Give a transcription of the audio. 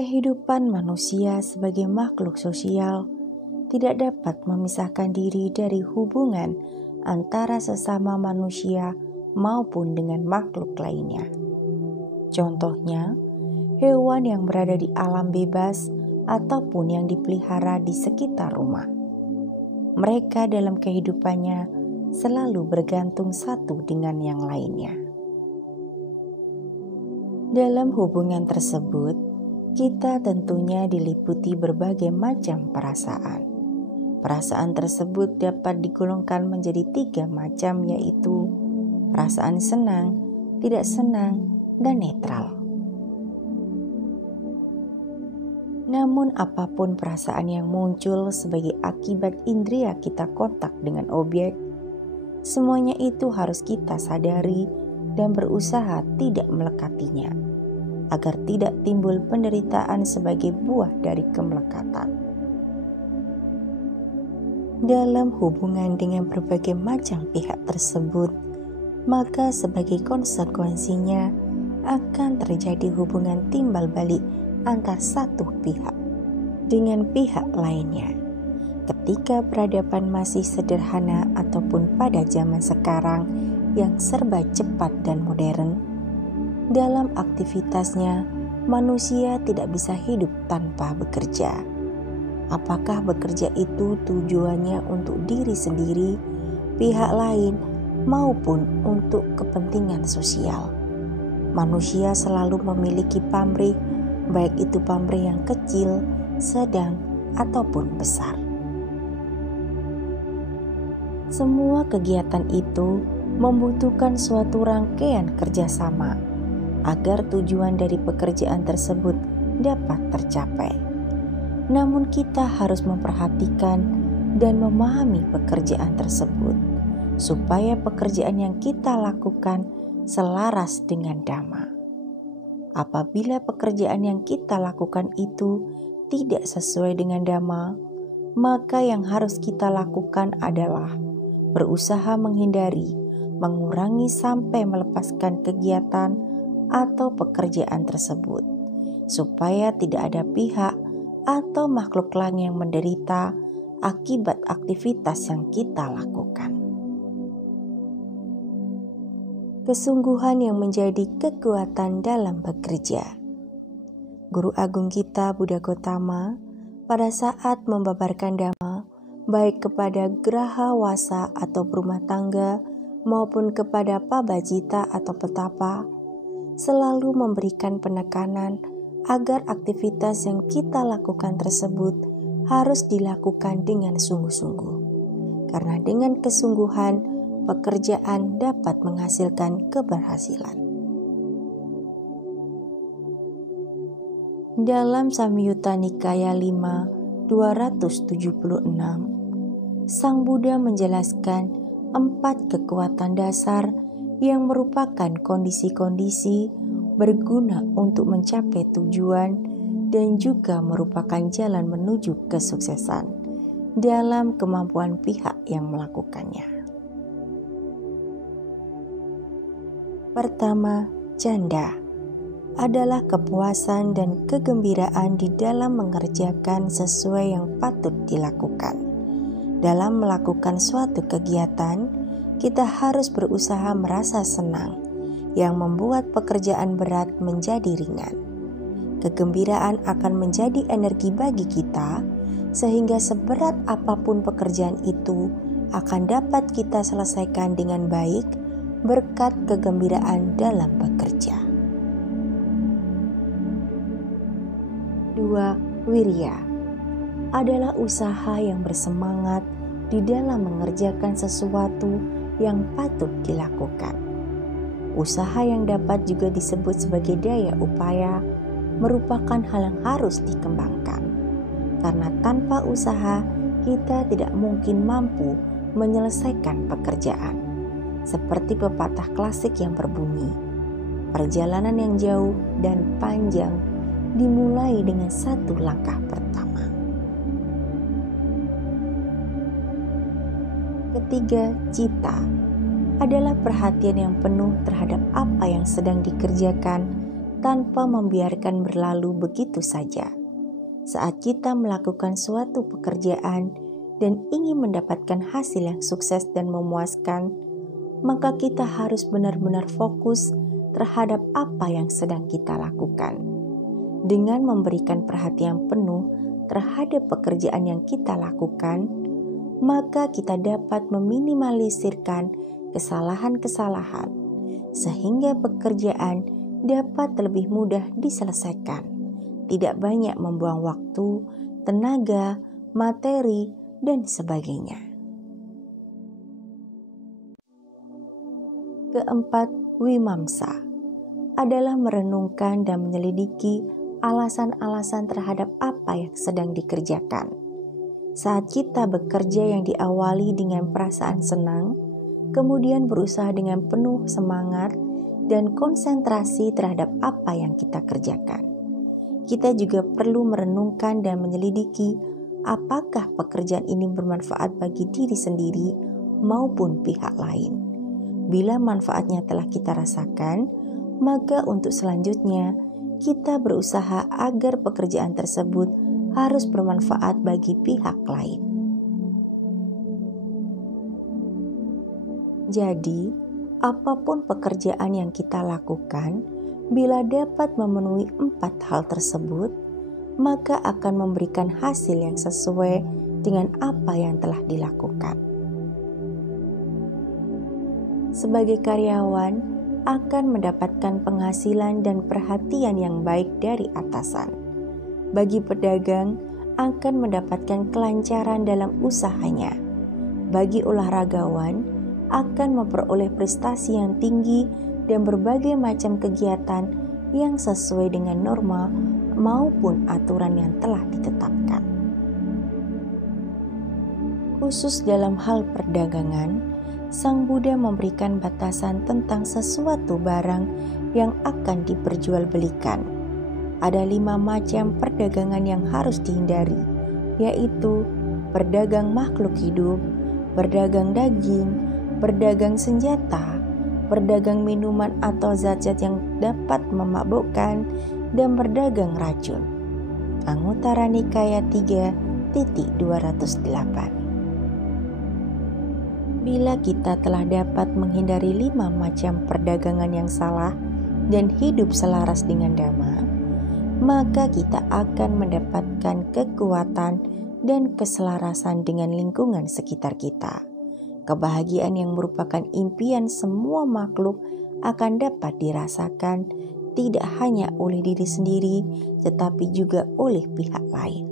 Kehidupan manusia sebagai makhluk sosial tidak dapat memisahkan diri dari hubungan antara sesama manusia maupun dengan makhluk lainnya. Contohnya, hewan yang berada di alam bebas ataupun yang dipelihara di sekitar rumah. Mereka dalam kehidupannya selalu bergantung satu dengan yang lainnya. Dalam hubungan tersebut, kita tentunya diliputi berbagai macam perasaan. Perasaan tersebut dapat digolongkan menjadi 3 macam, yaitu perasaan senang, tidak senang, dan netral. Namun apapun perasaan yang muncul sebagai akibat indera kita kontak dengan objek, semuanya itu harus kita sadari dan berusaha tidak melekatinya, agar tidak timbul penderitaan sebagai buah dari kemelekatan. Dalam hubungan dengan berbagai macam pihak tersebut, maka sebagai konsekuensinya akan terjadi hubungan timbal balik antar satu pihak dengan pihak lainnya. Ketika peradaban masih sederhana ataupun pada zaman sekarang yang serba cepat dan modern, dalam aktivitasnya, manusia tidak bisa hidup tanpa bekerja. Apakah bekerja itu tujuannya untuk diri sendiri, pihak lain, maupun untuk kepentingan sosial? Manusia selalu memiliki pamrih, baik itu pamrih yang kecil, sedang, ataupun besar. Semua kegiatan itu membutuhkan suatu rangkaian kerjasama agar tujuan dari pekerjaan tersebut dapat tercapai. Namun kita harus memperhatikan dan memahami pekerjaan tersebut, supaya pekerjaan yang kita lakukan selaras dengan Dhamma. Apabila pekerjaan yang kita lakukan itu tidak sesuai dengan Dhamma, maka yang harus kita lakukan adalah berusaha menghindari, mengurangi sampai melepaskan kegiatan atau pekerjaan tersebut, supaya tidak ada pihak atau makhluk lain yang menderita akibat aktivitas yang kita lakukan. Kesungguhan yang menjadi kekuatan dalam bekerja. Guru Agung kita Buddha Gautama pada saat membabarkan Dhamma, baik kepada Graha Wasa atau berumah tangga maupun kepada Pabajita atau petapa, selalu memberikan penekanan agar aktivitas yang kita lakukan tersebut harus dilakukan dengan sungguh-sungguh. Karena dengan kesungguhan, pekerjaan dapat menghasilkan keberhasilan. Dalam Samyutta Nikaya 5, 276, Sang Buddha menjelaskan 4 kekuatan dasar yang merupakan kondisi-kondisi berguna untuk mencapai tujuan dan juga merupakan jalan menuju kesuksesan dalam kemampuan pihak yang melakukannya. Pertama, canda adalah kepuasan dan kegembiraan di dalam mengerjakan sesuai yang patut dilakukan. Dalam melakukan suatu kegiatan, kita harus berusaha merasa senang, yang membuat pekerjaan berat menjadi ringan. Kegembiraan akan menjadi energi bagi kita, sehingga seberat apapun pekerjaan itu akan dapat kita selesaikan dengan baik berkat kegembiraan dalam bekerja. 2. Wirya adalah usaha yang bersemangat di dalam mengerjakan sesuatu yang patut dilakukan. Usaha yang dapat juga disebut sebagai daya upaya merupakan hal yang harus dikembangkan. Karena tanpa usaha, kita tidak mungkin mampu menyelesaikan pekerjaan. Seperti pepatah klasik yang berbunyi, perjalanan yang jauh dan panjang dimulai dengan satu langkah pertama. Ketiga, cita adalah perhatian yang penuh terhadap apa yang sedang dikerjakan tanpa membiarkan berlalu begitu saja. Saat kita melakukan suatu pekerjaan dan ingin mendapatkan hasil yang sukses dan memuaskan, maka kita harus benar-benar fokus terhadap apa yang sedang kita lakukan. Dengan memberikan perhatian penuh terhadap pekerjaan yang kita lakukan, maka kita dapat meminimalisirkan kesalahan-kesalahan, sehingga pekerjaan dapat lebih mudah diselesaikan. Tidak banyak membuang waktu, tenaga, materi, dan sebagainya. Keempat, wimamsa adalah merenungkan dan menyelidiki alasan-alasan terhadap apa yang sedang dikerjakan. Saat kita bekerja yang diawali dengan perasaan senang, kemudian berusaha dengan penuh semangat dan konsentrasi terhadap apa yang kita kerjakan. Kita juga perlu merenungkan dan menyelidiki apakah pekerjaan ini bermanfaat bagi diri sendiri maupun pihak lain. Bila manfaatnya telah kita rasakan, maka untuk selanjutnya kita berusaha agar pekerjaan tersebut harus bermanfaat bagi pihak lain. Jadi, apapun pekerjaan yang kita lakukan, bila dapat memenuhi 4 hal tersebut, maka akan memberikan hasil yang sesuai dengan apa yang telah dilakukan. Sebagai karyawan, akan mendapatkan penghasilan dan perhatian yang baik dari atasan. Bagi pedagang, akan mendapatkan kelancaran dalam usahanya. Bagi olahragawan, akan memperoleh prestasi yang tinggi dan berbagai macam kegiatan yang sesuai dengan norma maupun aturan yang telah ditetapkan. Khusus dalam hal perdagangan, Sang Buddha memberikan batasan tentang sesuatu barang yang akan diperjualbelikan. Ada 5 macam perdagangan yang harus dihindari, yaitu berdagang makhluk hidup, berdagang daging, berdagang senjata, berdagang minuman atau zat-zat yang dapat memabukkan, dan berdagang racun. Anguttara Nikaya 3.208. Bila kita telah dapat menghindari 5 macam perdagangan yang salah dan hidup selaras dengan Dhamma, maka kita akan mendapatkan kekuatan dan keselarasan dengan lingkungan sekitar kita. Kebahagiaan yang merupakan impian semua makhluk akan dapat dirasakan tidak hanya oleh diri sendiri, tetapi juga oleh pihak lain.